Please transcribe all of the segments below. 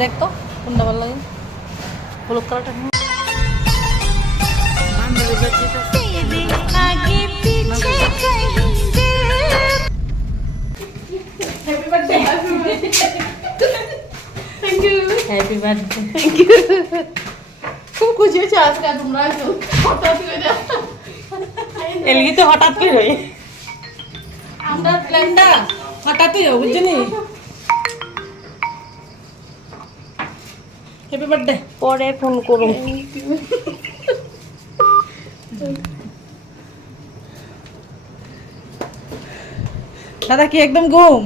দেখ তো কোনটা ভালো লাগে হলুদ কালারটা happy birthday thank you happy birthday thank you খুব খুশি হয়েছে আজকে তোমরা হঠাৎ করে এলগি তো হঠাৎ করে আমরা প্ল্যানটা হঠাৎই হবে বুঝলি হ্যাপি বার্থডে পরে ফোন করুন দাদা কি একদম ঘুম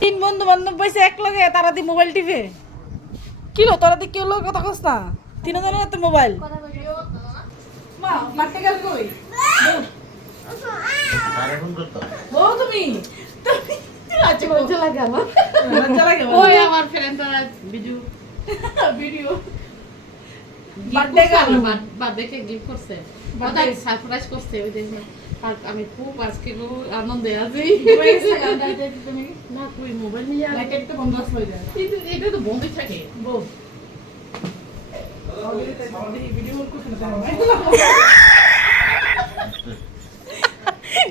তিন বন্ধু বান্ধব বসে এক লগে তারা দি মোবাইল টিভে কি লো তারা দি কেউ লোক কথা কস না তিনজনের তো মোবাইল মা লাগতে গেল কই ও তুমি আচ্ছা লজ্জা লাগে আমার লজ্জা লাগে ওই আমার ফ্রেন্ড তারা ভিডিও বার্থডে গার্ল বার্থডে কে গিফট করছে বার্থডে সারপ্রাইজ করছে ওই দেখে আর আমি খুব আজকে খুব আনন্দে আছি তুমি না তুই মোবাইল নিয়ে লাইট তো বন্ধ আছে এটা তো বন্ধ থাকে বল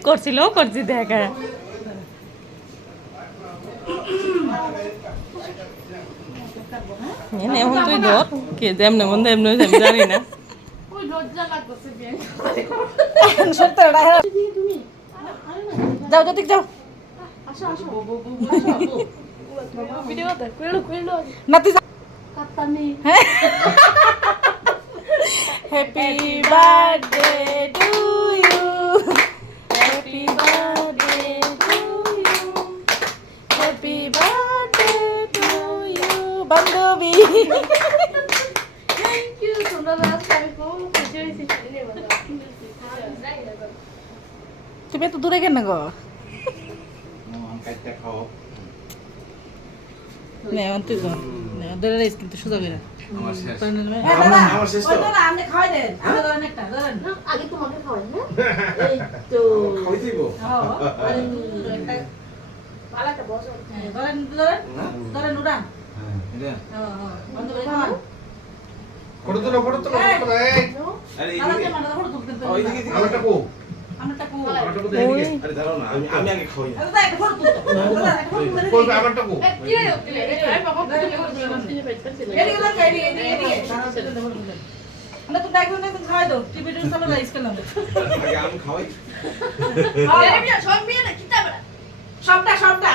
করছিল করছি দেখা এখন তুই ধর কে যেমনে মন এমনি আমি জানি না ওই লজ্জা লাগতেছে তুমি যাও যদি যাও আসো আসো ভিডিও দে কইলো না তুই কাটতানি happy birthday to you happy birthday to you happy birthday to you বান্ধবী থ্যাংক ইউ তোমরা আমি খুব খুশি হয়েছি তুমি তো দূরে কেন গো নে তুই তো নে দূরে রেস কিন্তু সুযোগ করে আমার শেষ তো না আপনি খাওয়াই দেন আমি ধরেন একটা ধরেন আগে তোমাকে খাওয়াই না এই তো খাওয়াই দিব হ্যাঁ আরে একটা পালাটা বসো ধরেন ধরেন ধরেন উড়ান হ্যাঁ এটা হ্যাঁ হ্যাঁ বন্ধ করে খাওয়ান ফটো তোলো এই আরে এই মানে ফটো তুলতে তো ওই দিকে আমারটা কো আমারটা কো আরে দাঁড়াও না আমি আগে খাওয়াই আরে একটা ফটো তুলতে কই আমারটা কো কি রে এই বাবা এদিকে না এদিকে আমরা তো দেখো না তুমি খাওয়াই দাও টিভি টিভি চালাও রাইস খেলাম আগে আমি খাওয়াই আরে মিয়া সব মিয়া না কিতা বড় সবটা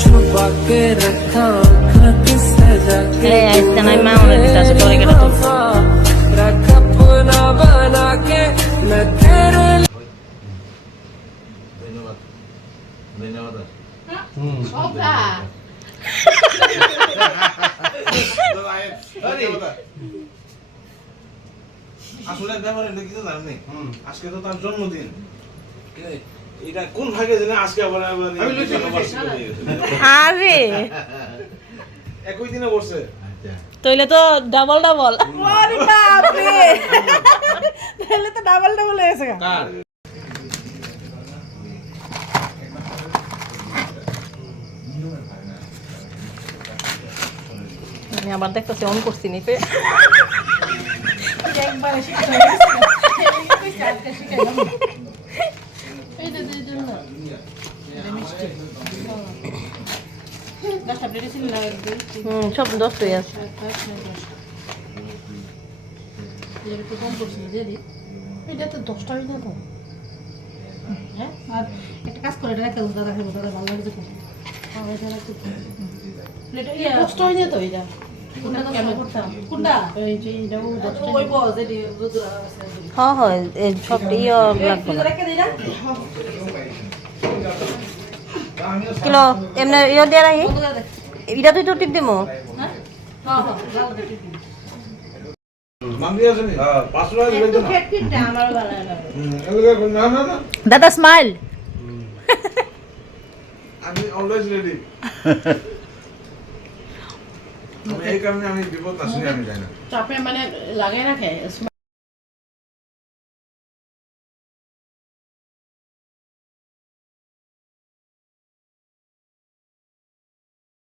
छुपा के रखा ऐसा नहीं मैं उन्हें दिता से तोरे के रख अपना बना के मैं तेरे धन्यवाद शोभा আসলে ব্যাপার এটা কি জানেন আজকে তো তার জন্মদিন এটা কোন ভাগে জানে আজকে আবার আরে একই দিনে বসে তাইলে তো ডাবল আরে বাপ রে তাইলে তো ডাবল হয়ে গেছে কার আমি আবার দেখতেছি অন করছি নিতে একবার শিখে সব 10 টাই আছে এটা তো 10 টাই না তো হ্যাঁ আর একটা কাজ করে রাখতে হবে দাদা খাবো দাদা ভালো লাগে খুব প্লেটে 10 টাই না তো এটা কোনটা তো কেমন করতাম কোনটা এই যে এটাও 10 টাই ওই বস এটি হ্যাঁ হ্যাঁ এই সবটাই লাগবে রেখে দিই না কিলো এমনি ইয়ে দিয়ে রাখি এটা তুই তো টিপ দিমো হ্যাঁ হ্যাঁ মাংদি আছে নি হ্যাঁ 500 টাকা দিবেন না কেকটা আমার ভালো লাগে না দাদা স্মাইল আমি অলওয়েজ রেডি আমি এই কারণে আমি বিপদ আসলে আমি যাই না চাপে মানে লাগাই রাখে